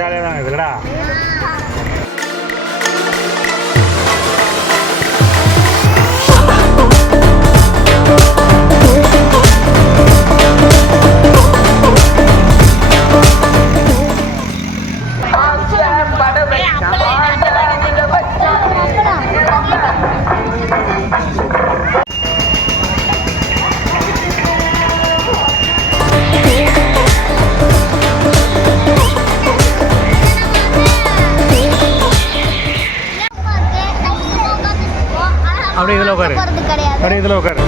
ஜாலியாக தான் இருக்குல்லடா. அப்படியே இதில் உட்காரு, அப்படியே இதில் உட்காரு.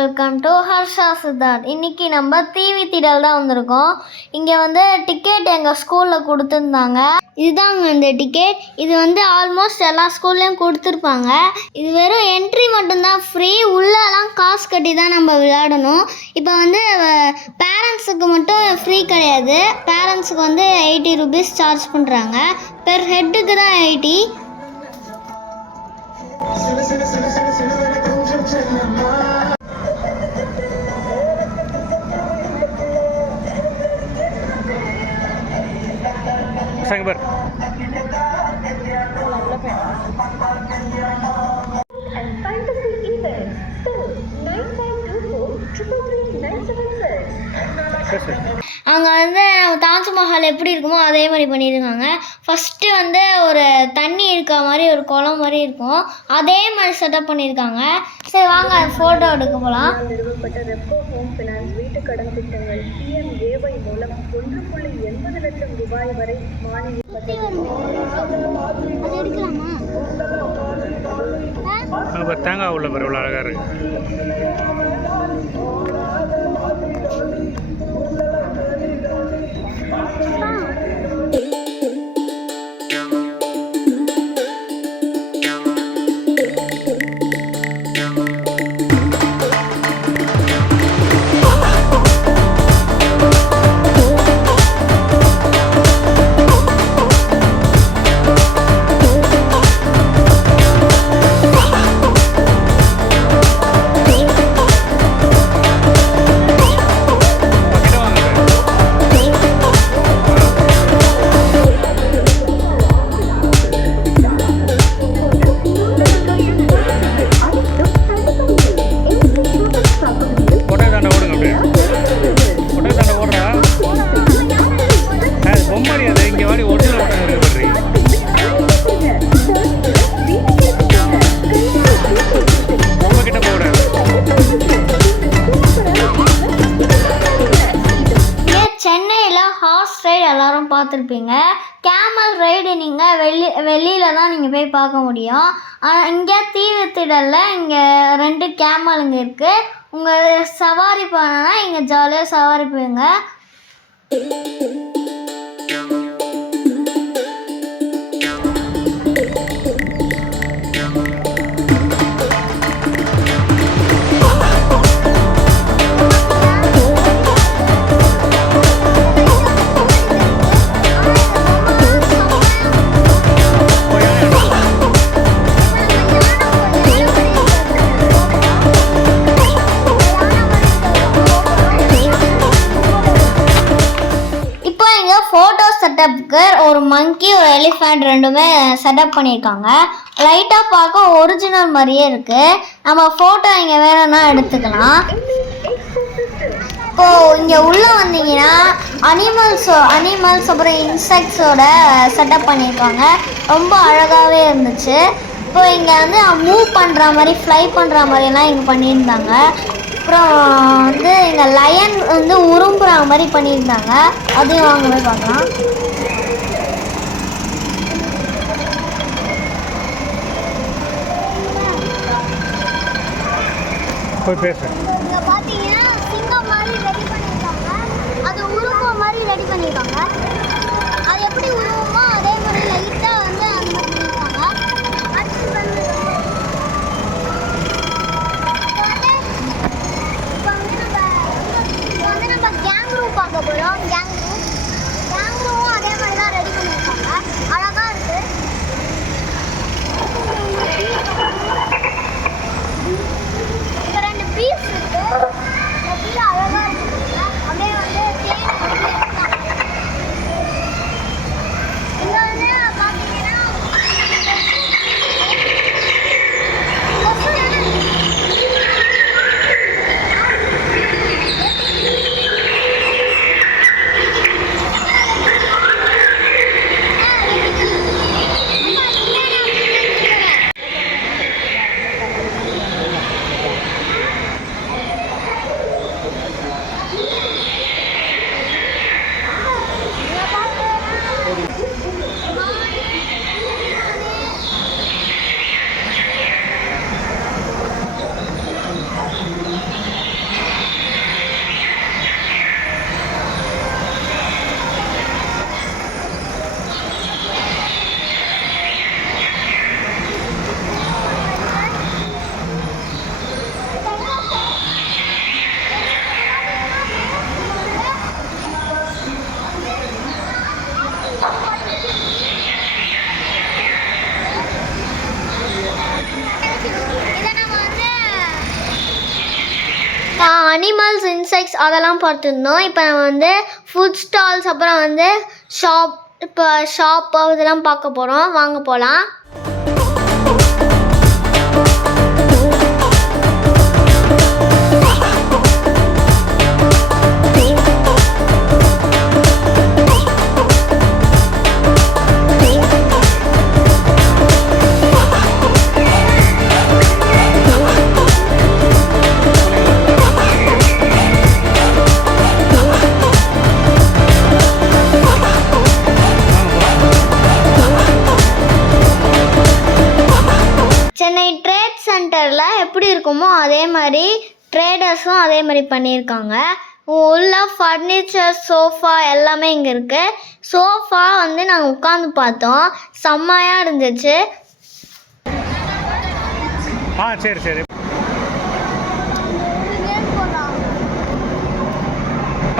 Welcome to Harsha Siddharth. இன்றைக்கி நம்ம தீவி திடல் தான் வந்திருக்கோம். இங்கே வந்து டிக்கெட் எங்கள் ஸ்கூலில் கொடுத்துருந்தாங்க. இதுதாங்க இந்த டிக்கெட். இது வந்து ஆல்மோஸ்ட் எல்லா ஸ்கூல்லேயும் கொடுத்துருப்பாங்க. இது வெறும் என்ட்ரி மட்டும்தான், ஃப்ரீ. உள்ளெல்லாம் காசு கட்டி தான் நம்ம விளையாடணும். இப்போ வந்து பேரண்ட்ஸுக்கு மட்டும் ஃப்ரீ கிடையாது. பேரண்ட்ஸுக்கு வந்து 80 rupees சார்ஜ் பண்ணுறாங்க. பெர் ஹெட்டுக்கு தான் 80. சங்கபர் அங்கே வந்து தாஜ்மஹால் எப்படி இருக்குமோ அதே மாதிரி பண்ணியிருக்காங்க. ஃபஸ்ட்டு வந்து ஒரு தண்ணி இருக்க மாதிரி ஒரு குளம் மாதிரி இருக்கும், அதே மாதிரி செட்டப் பண்ணியிருக்காங்க. சரி வாங்க ஃபோட்டோ எடுக்க போகலாம். நிறுவப்பட்ட ரெப்கோ ஹோம் ஃபினான்ஸ் வீட்டு கடன் திட்டங்கள் PMAY மூலம் 1.80 லட்சம் ரூபாய் வரை மானியம். தேங்காய் உள்ள பிறகு அழகாக இருக்கு. எல்லாரும் பார்த்துருப்பீங்க. கேமல் ரைடு நீங்கள் வெளியில் தான் நீங்கள் போய் பார்க்க முடியும். ஆனால் இங்கே தீவு திடலில் இங்கே 2 கேமல் இங்கே இருக்குது. உங்கள் சவாரி போனோன்னா இங்கே ஜாலியாக சவாரி போயுங்க. செட்டப்புக்கு ஒரு மங்கி ஒரு எலிஃபண்ட் ரெண்டுமே செட்டப் பண்ணியிருக்காங்க. லைட்டாக பார்க்க ஒரிஜினல் மாதிரியே இருக்குது. நம்ம ஃபோட்டோ இங்கே வேணும்னா எடுத்துக்கலாம். இப்போது இங்கே உள்ளே வந்தீங்கன்னா அனிமல்ஸ் அப்புறம் இன்செக்ட்ஸோட செட்டப் பண்ணியிருக்காங்க. ரொம்ப அழகாகவே இருந்துச்சு. இப்போ இங்கே வந்து மூவ் பண்ணுற மாதிரி ஃப்ளை பண்ணுற மாதிரிலாம் இங்கே பண்ணியிருந்தாங்க. அப்புறம் வந்து இங்கே லயன் வந்து உரும்புற மாதிரி பண்ணியிருந்தாங்க. அதையும் வாங்கவே பார்க்கலாம். போய் பேசு. இங்கே பார்த்தீங்கன்னா சிங்கம் மாதிரி ரெடி பண்ணியிருக்காங்க. அது உருவம் மாதிரி ரெடி பண்ணியிருக்காங்க. அது எப்படி உருவமோ அதே மாதிரி லைட்டாக வந்து அந்த மாதிரி பண்ணியிருக்காங்க. அடுத்து வந்து இப்போ வந்து நம்ம கேங் ரூம் பார்க்க போகிறோம். கேங் ரூமும் அதே மாதிரி தான் ரெடி பண்ணியிருக்காங்க. அழகாக இருக்குது. இப்போ 2 பீஸ் இருக்கு. இந்த பீஸ் அழகாக இருக்குங்க. அப்படியே வந்து தேன் இங்கே வந்து பார்த்தீங்கன்னா அனிமல்ஸ், இன்செக்ட்ஸ் அதெல்லாம் பார்த்துருந்தோம். இப்போ நம்ம வந்து ஃபுட் ஸ்டால்ஸ், அப்புறம் வந்து ஷாப் இதெல்லாம் பார்க்க போகிறோம். வாங்க போகலாம். சென்னை ட்ரேட் சென்டரில் எப்படி இருக்குமோ அதே மாதிரி ட்ரேடர்ஸும் அதே மாதிரி பண்ணியிருக்காங்க. உள்ள ஃபர்னிச்சர், சோஃபா எல்லாமே இங்கே இருக்குது. சோஃபா வந்து நாங்கள் உட்காந்து பார்த்தோம், செம்மையாக இருந்துச்சு. சரி சரி.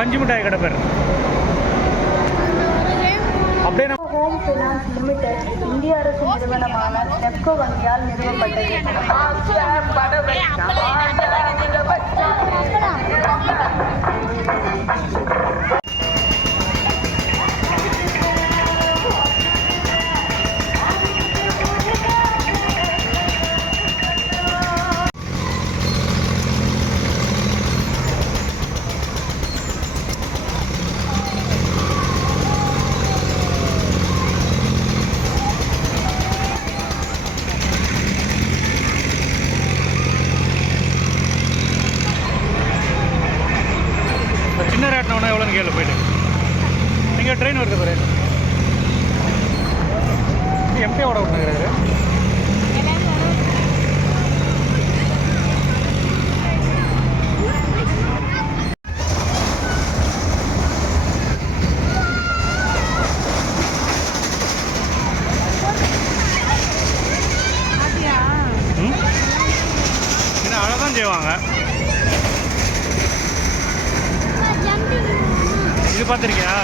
பஞ்சு மிட்டாய் கடை பேர் அப்படியே ஹோம் ஃபைனான்ஸ் லிமிடெட் இந்திய அரசு நிறுவனமான நெப்கோ வங்கியால் நிறுவப்பட்டது. சின்ன ரேட்னா எவ்வளோன்னு கேள்வி போயிட்டு நீங்கள் ட்ரெயின் வருது பாரு. எம்டியோட விட்டுங்கிறாரு. என்ன அழகாக செய்வாங்க. இது பார்த்துருக்கியா?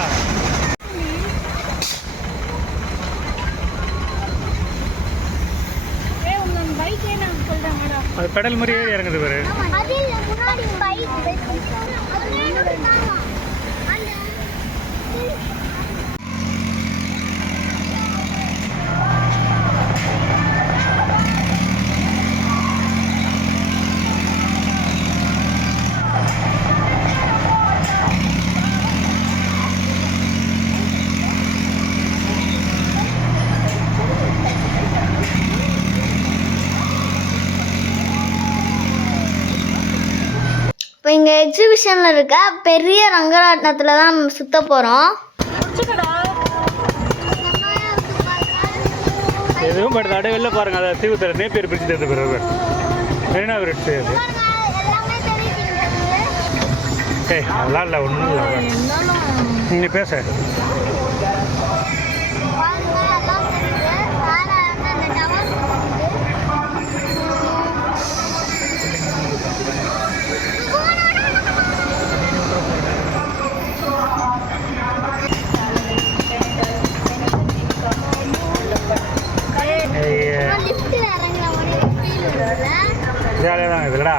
அது பெடல் மாதிரியே இறங்குது பாரு. இப்போ இங்கே எக்ஸிபிஷனில் இருக்க பெரிய ரங்கராட்டினத்தில் தான் நம்ம சுற்ற போகிறோம். எதுவும் படுது அடைய வெளில பாருங்கள். அதை தீவு தர நேப்பியர் பிரிச்சு தருது பிறகு மெரினா விரிச்சு அது ஏய் அதெல்லாம் இல்லை ஒன்றும் இல்லை நீ பேச ஜாலியாக தான் இருக்குல்லடா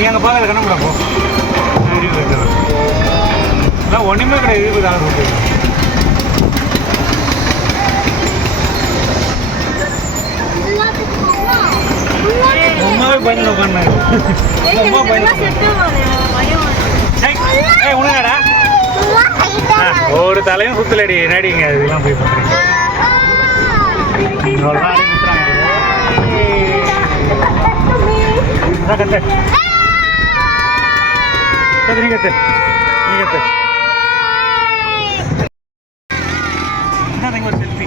நீ அங்கே பார்க்கறது கண்ண போ அதான் ஒன்றுமே கிடையாது இருக்குதான் அம்மாவே பயந்து உட்காந்து அம்மா பயந்து உனடா ஒரு தலையும் சுத்தலடி நடிங்க இதெல்லாம் போய் பண்ணுறீங்க கத்து நீங்க ஒரு செல்ஃபி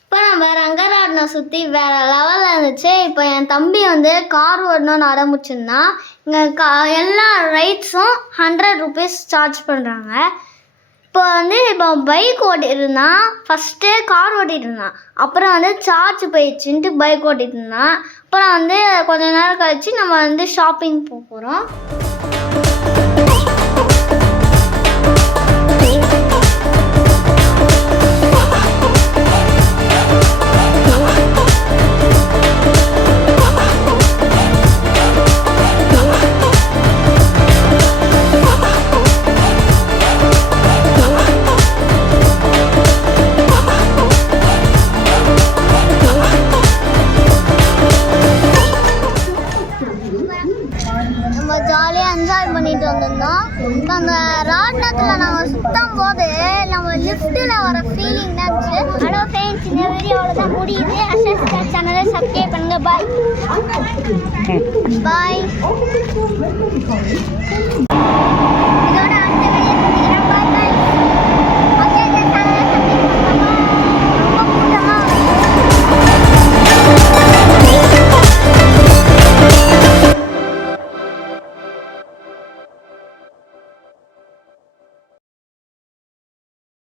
இப்போ நம்ம ரங்கராட்டினம் சுற்றி வேறு லெவலில் இருந்துச்சு. இப்போ என் தம்பி வந்து கார் ஓடணும்னு ஆரம்பிச்சிருந்தான். இங்கே எல்லா ரைட்ஸும் 100 rupees சார்ஜ் பண்ணுறாங்க. இப்போ பைக் ஓட்டிட்டு இருந்தான். ஃபஸ்ட்டு கார் ஓட்டிகிட்டு இருந்தான். அப்புறம் வந்து சார்ஜ் போயிடுச்சுன்ட்டு பைக் ஓட்டிகிட்டு இருந்தான். அப்புறம் வந்து கொஞ்ச நேரம் கழிச்சு நம்ம வந்து ஷாப்பிங் போக போகிறோம். ஜாலியாக என்ஜாய் பண்ணிட்டு வந்திருந்தோம். இப்போ அந்த ராட்டினத்தில் நாங்கள் சுற்றும் போது நம்ம லிஃப்ட்டில் வர ஃபீலிங் தான் இருந்துச்சு. ஹலோ ஃப்ரெண்ட்ஸ், இந்த வீடியோவில் தான் முடியுது. அஷஸ் சேனலை சப்ஸ்கிரைப் பண்ணுங்கள். பாய் பாய்.